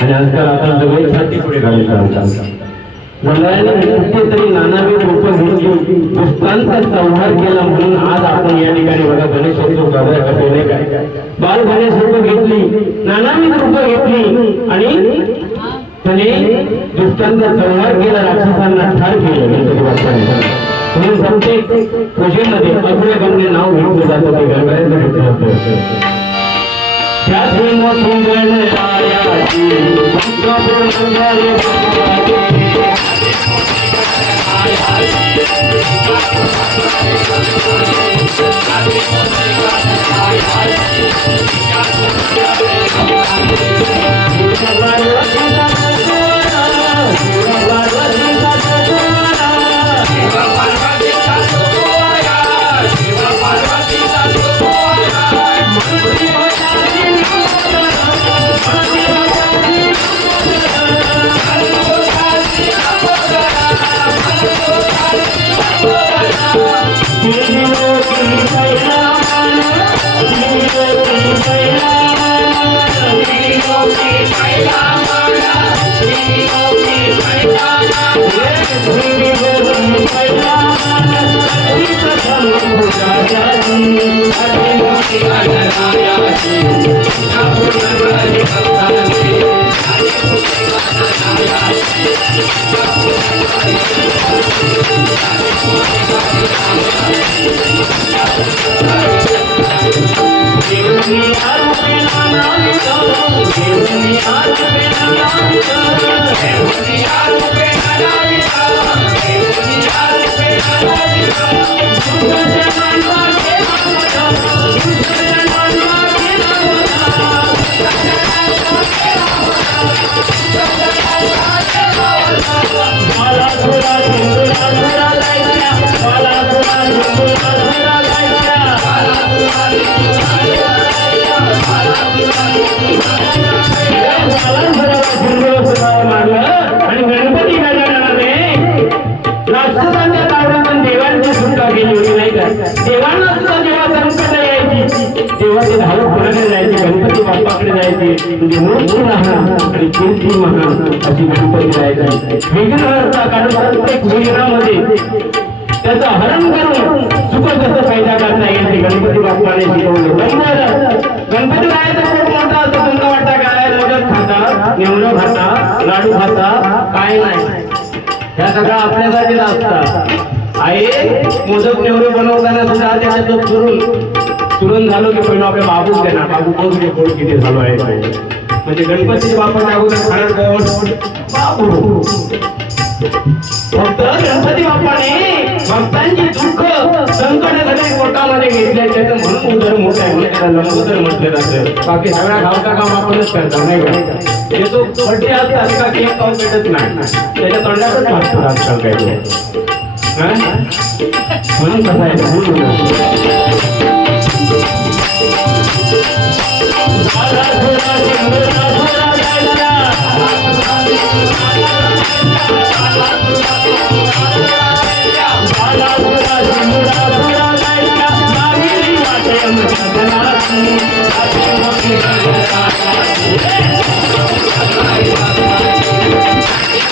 आणि आजकाल आपण सगळे छाती पुढे नानाविध रूप संहार केला म्हणून आज आपण या ठिकाणी बघा गणेशोत्सव साजरा करतो नाही काय बाल गणेश रूप घेतली. नानाविध रूप घेतली. आणि त्याने दुष्टांचा संहार केला राक्षसांना ठार केलं. गणपती बाप्पाने म्हणून प्रत्येक पूजेमध्ये अग्रगण्य नाव घेतलं जातं ते गणपतीचं घेतलं होतं त्याची मोठी I'm sorry. तेव्हा ते धावत जायचे गणपती बाप्पाकडे जायचे म्हणजे मूर्ती आणि कीर्ती महान अशी गणपती जायची कारण प्रत्येक त्याचं हरण करून सुख कसं करता येईल ते गणपती बाप्पाने शिकवलं. गणपती खूप मोठा तुमचा वाटता काय खाता नेवलं खाता लाडू खाता काय नाही. ह्या सगळं आपल्यासाठी असतात. आई मोदक नेवरे बनवताना सुद्धा त्याच्या तुरंत चुरून झालो की पहिला आपल्या बाबूच देणार बाबू बघ म्हणजे गोड किती झालो आहे म्हणजे गणपतीचे बापा अगोदर खाणार कोण बाबू फक्त गणपती बाप्पाने भक्तांची दुःख संकट सगळे पोटामध्ये घेतल्याचे तर म्हणून उदर मोठा आहे. म्हणजे त्याला लंबोदर म्हटलं जातं. बाकी सगळ्या गावचा काम आपणच करतो नाही का? ते तो बड्डे असतात का केक खाऊन भेटत नाही. त्याच्या तोंडातच वाटतं आजकाल काही म्हणून कसं आहे? म्हणून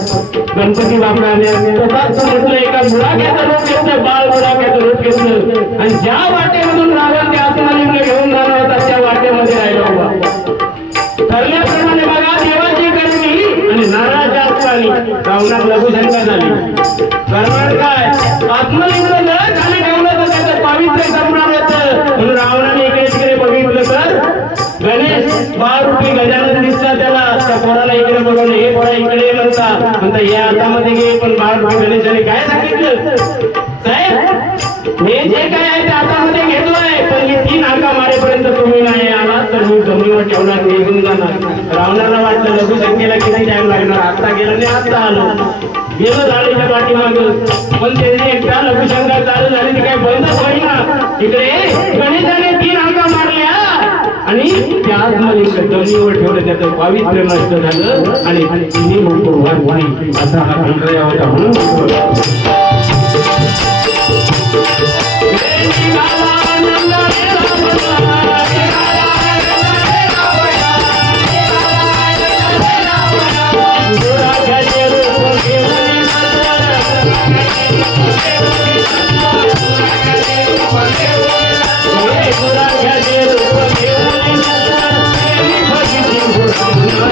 गणपती बापराने स्वतःच एका मुलाख्याचं रूप घेतलं बाळ मुलाख्याचं रूप घेतलं आणि ज्या वाटेमधून रावण ते आत्मलिंग घेऊन जाणार होता त्या वाटेमध्ये राहिला उभा ठरल्याप्रमाणे बघा देवाची करणी आणि नारळाच्या असतानी रावणात लघुशंका झाली. कारण काय? आत्मलिंग न खाली ठेवलं तर त्याचं पावित्र्य करणार येतं म्हणून रावणाने बारुटी बाळ गजानन दिसला त्याला. त्या पोराला इकडे बोलवलं हे पोरा इकडे ये म्हणता. म्हणता हे हातामध्ये घे पण बाळ गणेशाने काय सांगितलं? साहेब हे जे काय आहे ते हातामध्ये घेतलंय पण मी तीन हाका मारेपर्यंत तुम्ही नाही आला तर मी जमिनीवर ठेवणार निघून जाणार. रावणाला वाटलं लघुशंकेला किती टाइम लागणार? आता गेलं आणि आता आलो. गेलं झाडीच्या पाठीमाग. पण त्यांनी एकदा लघुशंका चालू झाली ते काय बंदच होईना. इकडे गणेशाने तीन हाका मारल्या आणि त्या आतमध्ये जमिनीवर ठेवलं त्याचं पावित्र्य नष्ट झालं आणि तिन्ही म्हणतो नाही असा हा संग्रह होता म्हणून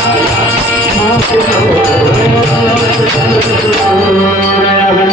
Thank you.